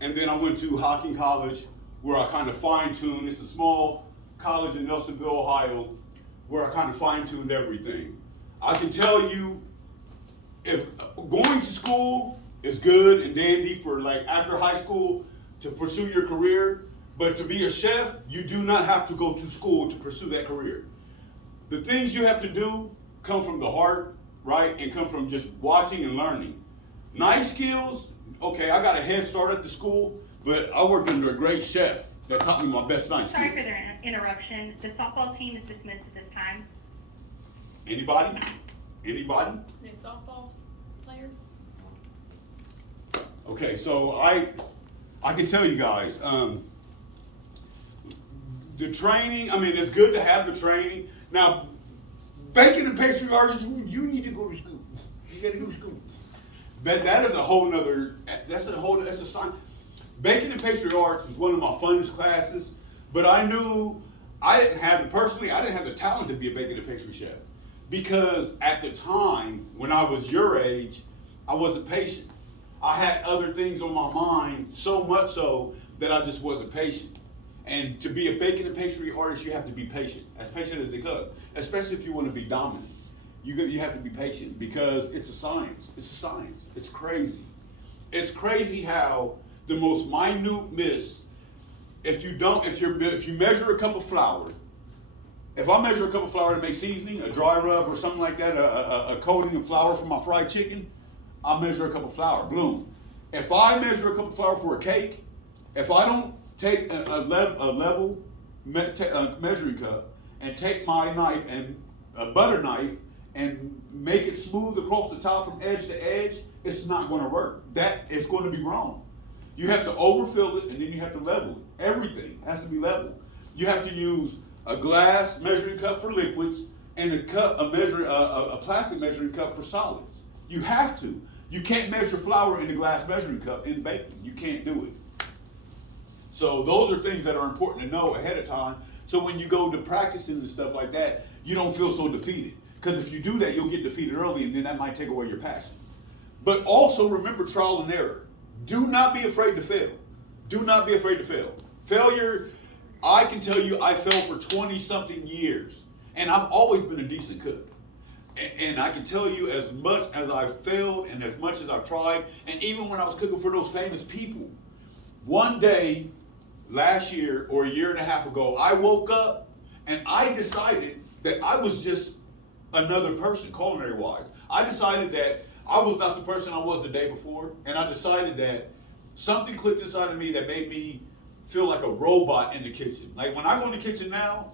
And then I went to Hocking College, where I kind of fine-tuned. It's a small college in Nelsonville, Ohio, where I kind of fine-tuned everything. I can tell you, if going to school is good and dandy for like after high school to pursue your career, but to be a chef, you do not have to go to school to pursue that career. The things you have to do come from the heart, right, and come from just watching and learning. Knife skills, okay, I got a head start at the school, but I worked under a great chef that taught me my best knife Sorry skills. for the interruption. The softball team is dismissed at this time. Anybody? Anybody? New softball players? Okay, so I can tell you guys, the training. I mean, it's good to have the training. Now, baking and pastry artists, you need to go to school. You got to go to school. But that is a whole nother. That's a science. Baking and pastry arts was one of my funnest classes, but I knew I didn't have the talent to be a baking and pastry chef, because at the time when I was your age, I wasn't patient. I had other things on my mind, so much so that I just wasn't patient. And to be a baking and pastry artist, you have to be patient as they could, especially if you want to be dominant. You have to be patient, because it's a science. It's a science. It's crazy. It's crazy how the most minute miss. If you measure a cup of flour, if I measure a cup of flour to make seasoning, a dry rub or something like that, a coating of flour for my fried chicken, I measure a cup of flour. Bloom. If I measure a cup of flour for a cake, if I don't take a level measuring cup and take my knife and a butter knife and make it smooth across the top from edge to edge, it's not going to work. That is going to be wrong. You have to overfill it, and then you have to level it. Everything has to be level. You have to use a glass measuring cup for liquids and a plastic measuring cup for solids. You have to. You can't measure flour in a glass measuring cup in baking. You can't do it. So those are things that are important to know ahead of time. So when you go to practicing and stuff like that, you don't feel so defeated. Because if you do that, you'll get defeated early, and then that might take away your passion. But also remember trial and error. Do not be afraid to fail. Do not be afraid to fail. Failure, I can tell you, I failed for 20-something years. And I've always been a decent cook. And I can tell you, as much as I failed and as much as I tried, and even when I was cooking for those famous people, one day, last year or a year and a half ago, I woke up and I decided that I was just another person, culinary wise. I decided that I was not the person I was the day before, and I decided that something clicked inside of me that made me feel like a robot in the kitchen. Like when I go in the kitchen now,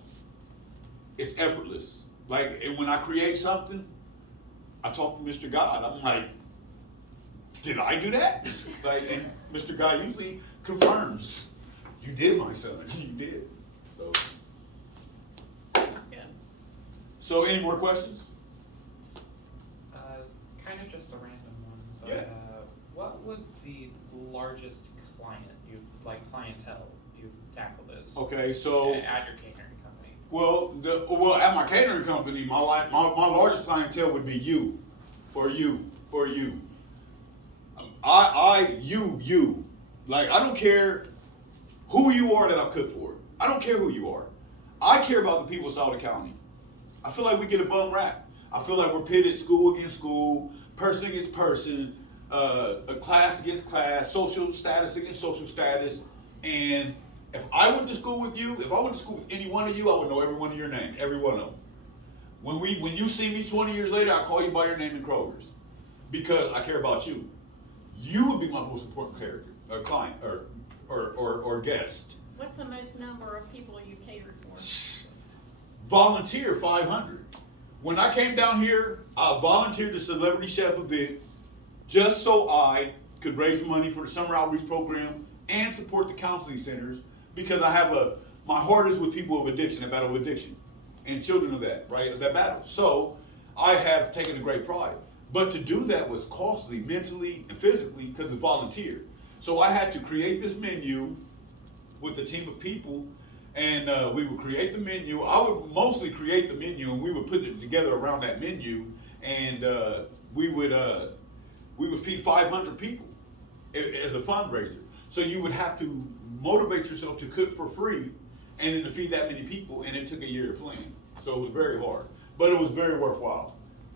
it's effortless. Like, and when I create something, I talk to Mr. God. I'm like, did I do that? Like, and Mr. God usually confirms, you did, my son. You did. So. That's good. So, any more questions? Kind of just a random one, but Yeah. what would the largest clientele you've tackled is? Okay, so at your catering company. well, at my catering company, my largest clientele would be you, or you, or you. You. Like, I don't care who you are that I've cooked for. I don't care who you are. I care about the people of Sauter County. I feel like we get a bum rap. I feel like we're pitted school against school, person against person, a class against class, social status against social status. And if I went to school with you, if I went to school with any one of you, I would know every one of your name, every one of them. When you see me 20 years later, I call you by your name in Kroger's, because I care about you. You would be my most important character, or client, or guest. What's the most number of people you catered for? Volunteer 500. When I came down here, I volunteered the Celebrity Chef event just so I could raise money for the summer outreach program and support the counseling centers, because I have my heart is with people of addiction that battle with addiction and children of that, right, of that battle. So I have taken a great pride. But to do that was costly mentally and physically, because it's volunteer. So I had to create this menu with a team of people, and we would create the menu. I would mostly create the menu, and we would put it together around that menu, and we would feed 500 people as a fundraiser. So you would have to motivate yourself to cook for free and then to feed that many people, and it took a year of planning. So it was very hard, but it was very worthwhile.